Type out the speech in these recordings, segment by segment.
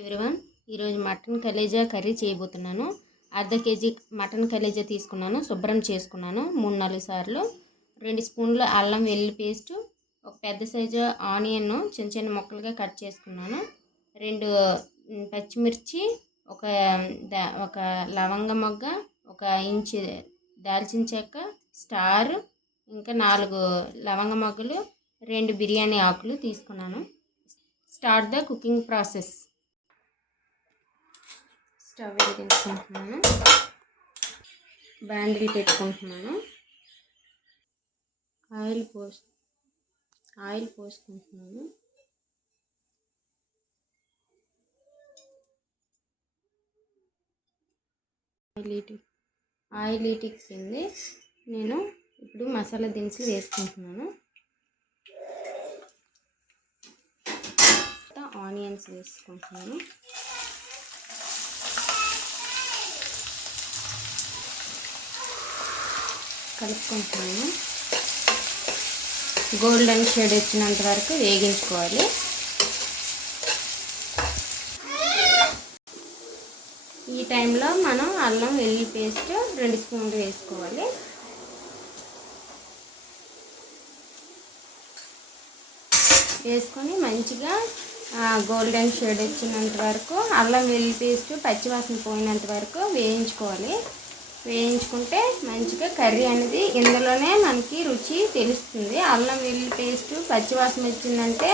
Everyone, ఈరోజు mutton Khaleja curry చేయబోతున్నాను. అర్ధ కేజీ మటన్ కలేజా తీసుకున్నాను, శుభ్రం చేసుకున్నాను 3-4 సార్లు. 2 స్పూన్ల అల్లం వెల్లుల్లి పేస్టు, ఒక పెద్ద సైజు ఆనియన్ చిన్న చిన్న ముక్కలుగా కట్ చేసుకున్నాను, 2 పచ్చిమిర్చి, ఒక లవంగ మొగ్గ, 1 ఇంచు దాల్చిన చెక్క, స్టార్, ఇంకా 4 లవంగ మొగ్గలు, 2 బిర్యానీ ఆకులు తీసుకున్నాను. Start the cooking process. Stove వెలిగించుకుంటున్నాను, బాండిల్ పెట్టుకుంటున్నాను, ఆయిల్ పోసుకుంటున్నాను. ఆయిల్ ఎక్కింది. నేను ఇప్పుడు మసాలా దినుసులు వేసుకుంటున్నాను. ఆనియన్స్ వేసుకుంటున్నాను. కలుపుకుంటున్నాను. గోల్డెన్ షేడ్ వచ్చినంత వరకు వేగించుకోవాలి. ఈ టైంలో మనం అల్లం వెల్లుల్లి పేస్ట్ 2 స్పూన్లు వేసుకోవాలి. వేసుకొని మంచిగా గోల్డెన్ షేడ్ వచ్చినంత వరకు అల్లం వెల్లుల్లి పేస్ట్ పచ్చివాసన పోయినంత వరకు వేయించుకోవాలి. వేయించుకుంటే మంచిగా కర్రీ అనేది ఇందులోనే మనకి రుచి తెలుస్తుంది. అల్లం వెల్లుల్లి పేస్ట్ పచ్చివాసన వచ్చిందంటే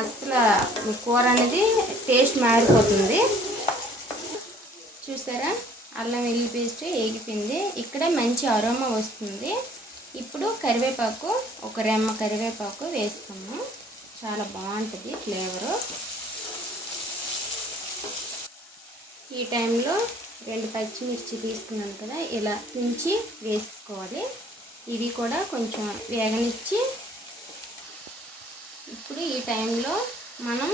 అసలు కూర అనేది టేస్ట్ మారిపోతుంది. చూసారా, అల్లం వెల్లుల్లి పేస్ట్ వేగిపోయింది. ఇక్కడ మంచి అరోమా వస్తుంది. ఇప్పుడు కరివేపాకు, ఒక రెమ్మ కరివేపాకు వేసుకున్నాం. చాలా బాగుంటుంది ఫ్లేవరు. ఈ టైంలో 2 పచ్చిమిర్చి తీసుకున్నాను కదా, ఇలా తుంచి వేసుకోవాలి. ఇవి కూడా కొంచెం వేగనిచ్చి, ఇప్పుడు ఈ టైంలో మనం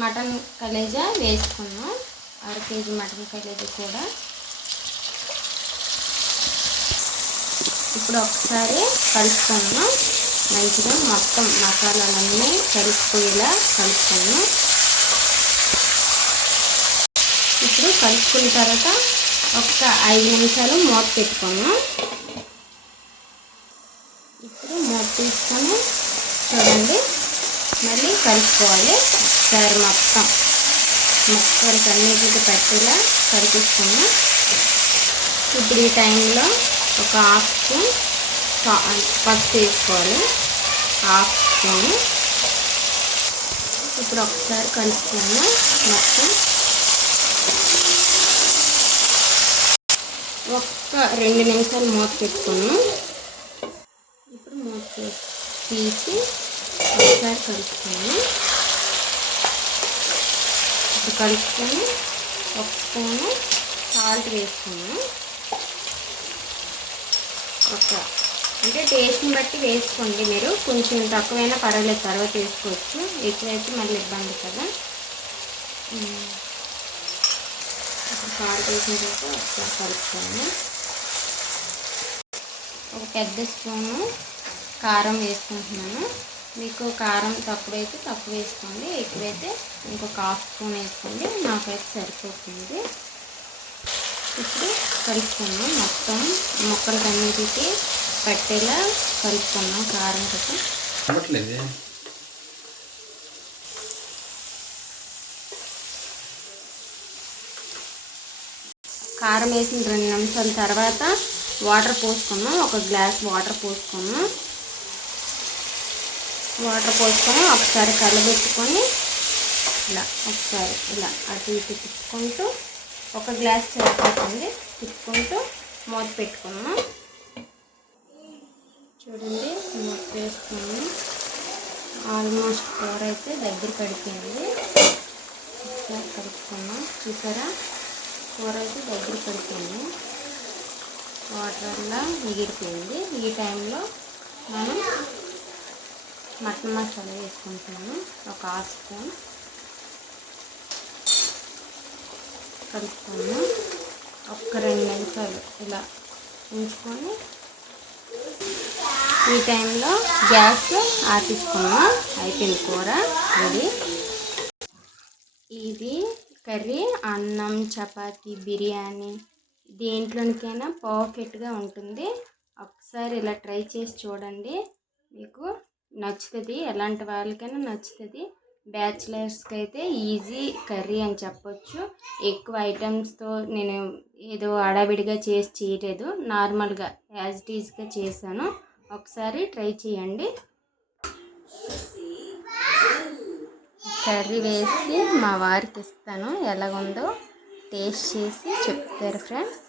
మటన్ కలేజా వేసుకున్నాం. 1/2 కేజీ మటన్ కలేజా కూడా ఇప్పుడు ఒకసారి కలుపుకున్నాం. మంచిగా మొత్తం మసాలాలన్నీ కలిసిపోయేలా కలుపుకున్నాం. ఇప్పుడు కలుపుకున్న తర్వాత ఒక 5 నిమిషాలు మూత పెట్టుకున్నాం. ఇప్పుడు మూత తీసుకొని చూడండి, మళ్ళీ కలుపుకోవాలి. ఒకసారి మొత్తం ముక్కలకి అన్నిటికి పట్టేలా కలిపిస్తున్నాం. ఇప్పుడు ఈ టైంలో ఒక 1/2 స్పూన్ పసుపు వేసుకోవాలి. 1/2 స్పూన్. ఇప్పుడు ఒకసారి కలుపుకున్నాం. మొత్తం ఒక్క 2 నిమిషాలు మూత పెట్టుకున్నాం. ఇప్పుడు మూత తీసి ఒకసారి కలుపుకున్నాం. ఇప్పుడు కలుపుకొని 1 స్పూను సాల్ట్ వేసుకున్నాం. అంటే టేస్ట్ని బట్టి వేసుకోండి. మీరు కొంచెం తక్కువైనా పర్వాలేదు, తర్వాత వేసుకోవచ్చు. ఎక్కువైతే మళ్ళీ ఇబ్బంది కదా. సాల్ట్ వేసిన తర్వాత ఒకసారి కలుపుకోండి. ఒక పెద్ద స్పూను కారం వేసుకుంటున్నాను. మీకు కారం తక్కువైతే తక్కువ వేసుకోండి, ఎక్కువైతే ఇంకొక 1/2 స్పూన్ వేసుకోండి. నాకైతే సరిపోతుంది. ఇప్పుడు కలుపుకున్నాం. మొత్తం ముక్కలకి అన్నిటికీ పట్టేలా కలుపుకున్నాం కారం కోసం. కారం వేసిన 2 నిమిషాల తర్వాత వాటర్ పోసుకున్నాం. 1 గ్లాస్ వాటర్ పోసుకున్నాం. వాటర్ పోసుకొని ఒకసారి కలబెట్టుకొని ఒకసారి ఇలా అటు ఇటు తిప్పుకుంటూ, 1 గ్లాస్ సరిపోతుంది, తిప్పుకుంటూ మూత పెట్టుకున్నాం. చూడండి, మూత వేసుకున్నాం. ఆల్మోస్ట్ కూర అయితే దగ్గర పడిపోయింది. ఒకసారి కలుపుకున్నాం. చూసారా, కూర అయితే దగ్గర పడిపోయింది, వాటర్లా మిగిలిపోయింది. ఈ టైంలో మనం మటన్ మసాలా వేసుకుంటున్నాను. ఒక 1/2 స్పూన్ కలుపుకున్నాం. ఒక్క 2 నిమిషాలు ఇలా ఉంచుకొని ఈ టైంలో గ్యాస్ ఆపేసుకున్నాం. అయిపోయింది కూర రెడీ. ఈ ఇది కర్రీ అన్నం, చపాతీ, బిర్యానీ దేంట్లోనికైనా పర్ఫెక్ట్గా ఉంటుంది. ఒకసారి ఇలా ట్రై చేసి చూడండి, మీకు నచ్చుతుంది. ఎలాంటి వాళ్ళకైనా నచ్చుతుంది. బ్యాచిలర్స్కి అయితే ఈజీ కర్రీ అని చెప్పొచ్చు. ఎక్కువ ఐటమ్స్తో నేను ఏదో హడావిడిగా చేసి చేయలేదు, నార్మల్గా యాజ్ ఇట్ ఈజ్గా చేశాను. ఒకసారి ట్రై చేయండి. కర్రీ వేసి మా వారికి ఇస్తాను, ఎలాగుందో టేస్ట్ చేసి చెప్తారు ఫ్రెండ్స్.